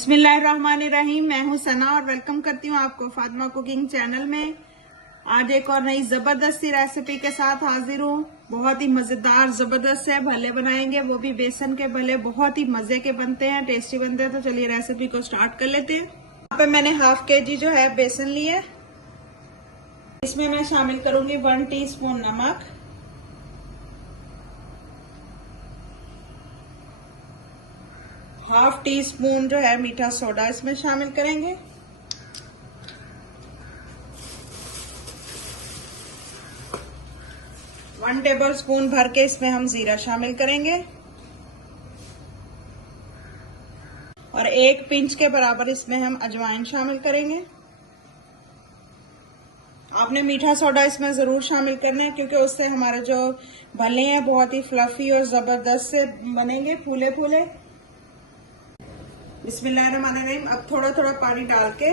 बिस्मिल्लाहिर्रहमानिर्रहीम। मैं हूं सना और वेलकम करती हूं आपको फातिमा कुकिंग चैनल में। आज एक और नई जबरदस्त सी रेसिपी के साथ हाजिर हूं। बहुत ही मजेदार जबरदस्त से भल्ले बनाएंगे, वो भी बेसन के भल्ले। बहुत ही मजे के बनते हैं, टेस्टी बनते हैं। तो चलिए रेसिपी को स्टार्ट कर लेते हैं। यहाँ पे मैंने हाफ केजी जो है बेसन लिया। इसमें मैं शामिल करूंगी 1 टीस्पून नमक, हाफ टी स्पून जो है मीठा सोडा इसमें शामिल करेंगे, वन टेबल स्पून भर के इसमें हम जीरा शामिल करेंगे और 1 पिंच के बराबर इसमें हम अजवाइन शामिल करेंगे। आपने मीठा सोडा इसमें जरूर शामिल करना है क्योंकि उससे हमारे जो भल्ले हैं बहुत ही फ्लफी और जबरदस्त से बनेंगे, फूले फूले। बिस्मिल्लाहिर्रहमानिर्रहीम। अब थोड़ा थोड़ा पानी डाल के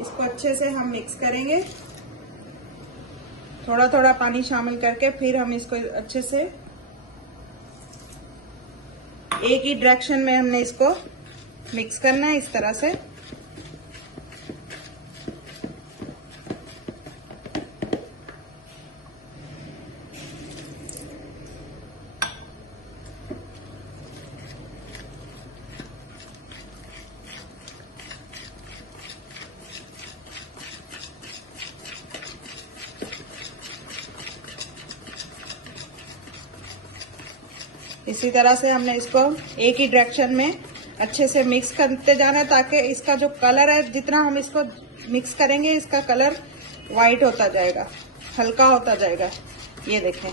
इसको अच्छे से हम मिक्स करेंगे। थोड़ा थोड़ा पानी शामिल करके फिर हम इसको अच्छे से एक ही डायरेक्शन में हमने इसको मिक्स करना है, इस तरह से। इसी तरह से हमने इसको एक ही डायरेक्शन में अच्छे से मिक्स करते जाना है ताकि इसका जो कलर है, जितना हम इसको मिक्स करेंगे इसका कलर वाइट होता जाएगा, हल्का होता जाएगा। ये देखें,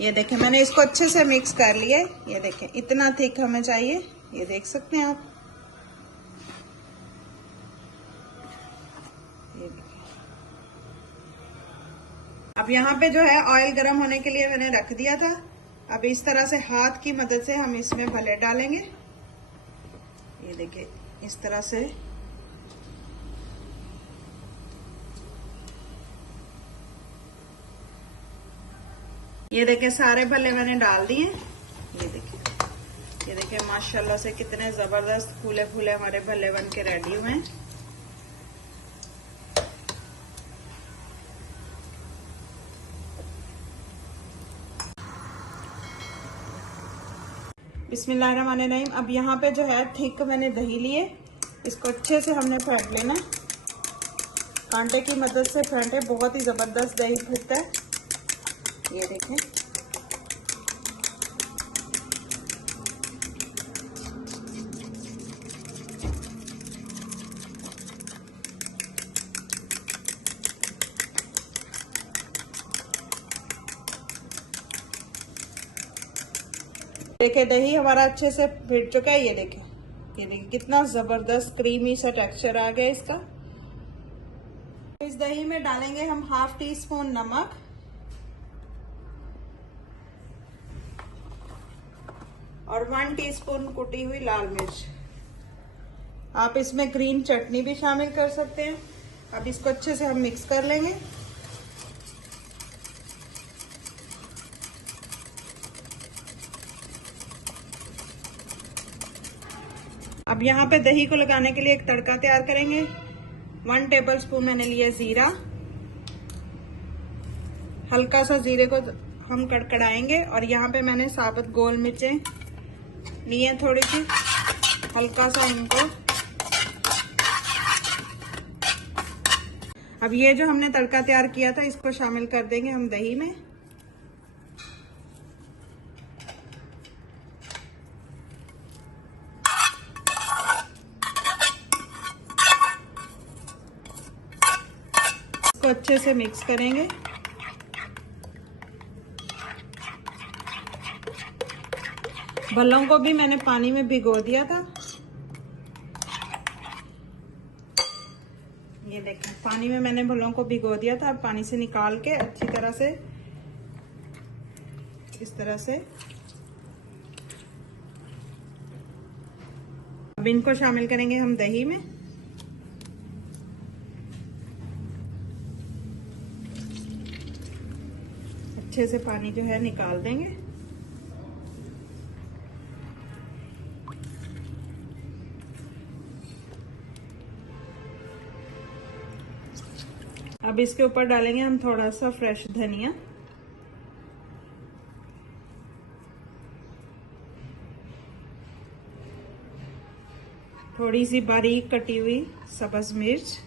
ये देखें मैंने इसको अच्छे से मिक्स कर लिया। ये देखें इतना थिक हमें चाहिए, ये देख सकते हैं आप। अब यहाँ पे जो है ऑयल गर्म होने के लिए मैंने रख दिया था। अब इस तरह से हाथ की मदद से हम इसमें भल्ले डालेंगे। ये देखिए इस तरह से। ये देखिए सारे भल्ले मैंने डाल दिए। ये देखिए माशाल्लाह से कितने जबरदस्त फूले फूले हमारे भल्ले बन के रेडी हुए हैं। बिस्मिल्लाहिर्रहमानिर्रहीम। अब यहाँ पे जो है थिक मैंने दही लिए, इसको अच्छे से हमने फेंट लेना है। कांटे की मदद से फेंटे, बहुत ही जबरदस्त दही फूटता है। ये देखें, देखिए दही हमारा अच्छे से फिट चुका है। ये देखिए कितना जबरदस्त क्रीमी सा टेक्सचर आ गया इसका। इस दही में डालेंगे हम हाफ टी स्पून नमक और 1 टीस्पून कुटी हुई लाल मिर्च। आप इसमें ग्रीन चटनी भी शामिल कर सकते हैं। अब इसको अच्छे से हम मिक्स कर लेंगे। अब यहाँ पे दही को लगाने के लिए एक तड़का तैयार करेंगे। 1 टेबल स्पून मैंने लिया जीरा। हल्का सा जीरे को हम कड़कड़ाएंगे और यहाँ पे मैंने साबुत गोल मिर्चें ली हैं, थोड़ी सी, हल्का सा इनको। अब ये जो हमने तड़का तैयार किया था इसको शामिल कर देंगे हम दही में। इसको अच्छे से मिक्स करेंगे। भल्लों को भी मैंने पानी में भिगो दिया था। ये देखें पानी में मैंने भल्लों को भिगो दिया था। अब पानी से निकाल के अच्छी तरह से इस तरह से अब इनको शामिल करेंगे हम दही में। अच्छे से पानी जो है निकाल देंगे। अब इसके ऊपर डालेंगे हम थोड़ा सा फ्रेश धनिया, थोड़ी सी बारीक कटी हुई सब्ज मिर्च,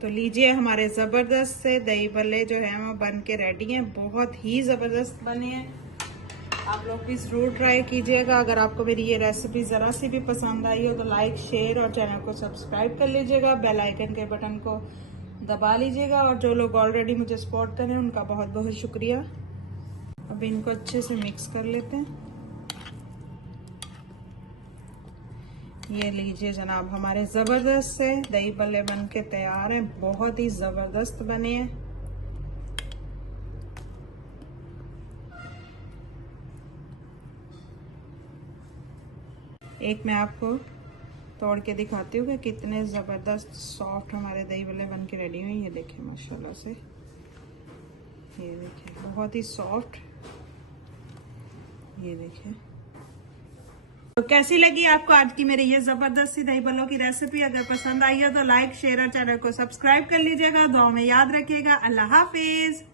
तो लीजिए हमारे जबरदस्त से दही भल्ले जो है वो बन के रेडी हैं। बहुत ही जबरदस्त बने हैं। आप लोग भी जरूर ट्राई कीजिएगा। अगर आपको मेरी ये रेसिपी जरा सी भी पसंद आई हो तो लाइक, शेयर और चैनल को सब्सक्राइब कर लीजिएगा। बेल आइकन के बटन को दबा लीजिएगा। और जो लोग ऑलरेडी मुझे सपोर्ट कर रहे हैं उनका बहुत बहुत शुक्रिया। अब इनको अच्छे से मिक्स कर लेते हैं। ये लीजिए जनाब, हमारे जबरदस्त से दही भल्ले बन के तैयार हैं। बहुत ही जबरदस्त बने हैं। एक मैं आपको तोड़ के दिखाती हूँ कि कितने जबरदस्त सॉफ्ट हमारे दही भल्ले बन के रेडी हुए। ये देखिए माशाल्लाह से, ये देखिए बहुत ही सॉफ्ट। ये देखिए, तो कैसी लगी आपको आज की मेरी ये जबरदस्त सी दही भल्लों की रेसिपी? अगर पसंद आई हो तो लाइक, शेयर और चैनल को सब्सक्राइब कर लीजिएगा। दुआ में याद रखिएगा। अल्लाह हाफिज।